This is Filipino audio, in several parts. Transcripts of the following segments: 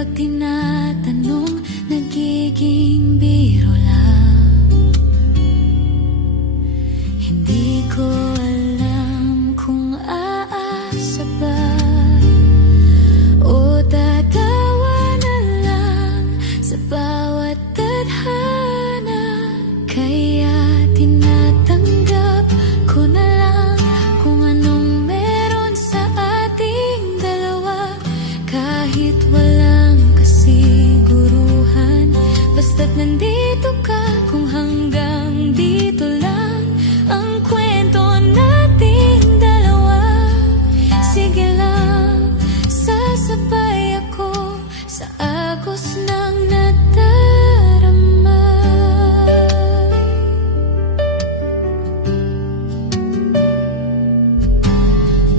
kapag tinatanong, nagiging biro lang. Hindi ko alam kung aasa ba o tatawa na lang sa bawat tadhana. Kaya tinatanggap ko na lang kung anong meron sa ating dalawa. Kahit walang kasiguruhan, basta't nandito ka, kung hanggang dito lang ang kwento nating dalawa. Sige lang, sasabay ako sa agos ng nadarama.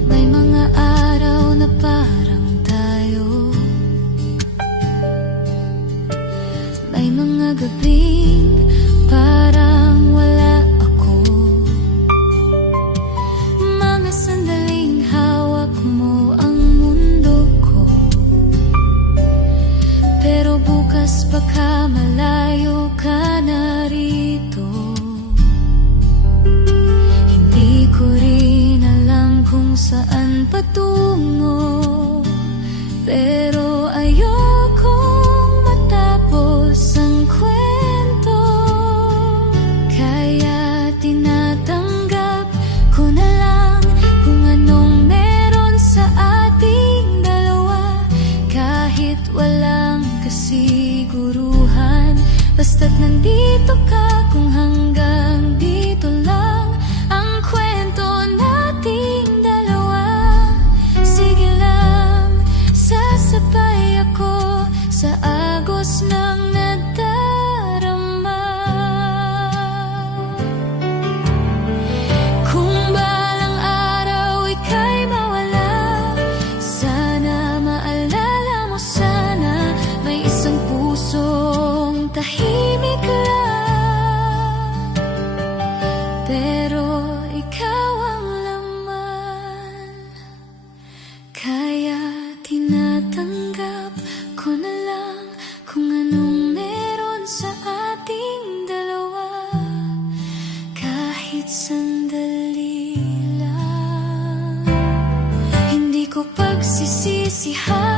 May mga araw na parang tayo, may mga gabing parang wala ako, mga sandaling hawak mo ang mundo ko. Pero bukas baka malayo ka na rito. Hindi ko rin alam kung saan patungo, pero ayokong matapos ang kwento. Kaya tinatanggap ko na lang kung anong meron sa ating dalawa. Kahit walang kasiguruhan, basta't nandito ka, kung hanggang dito lang ang kwento nating dalawa. Sige lang, sasabay ako sa agos ng nadarama. Kung balang araw ika'y mawala, sana maalala mo, sana may isang pusong tahimik lang, pero ikaw ang laman. Kaya tinatanggap ko na lang kung anong meron sa ating dalawa. Kahit sandali lang, hindi ko pagsisisihan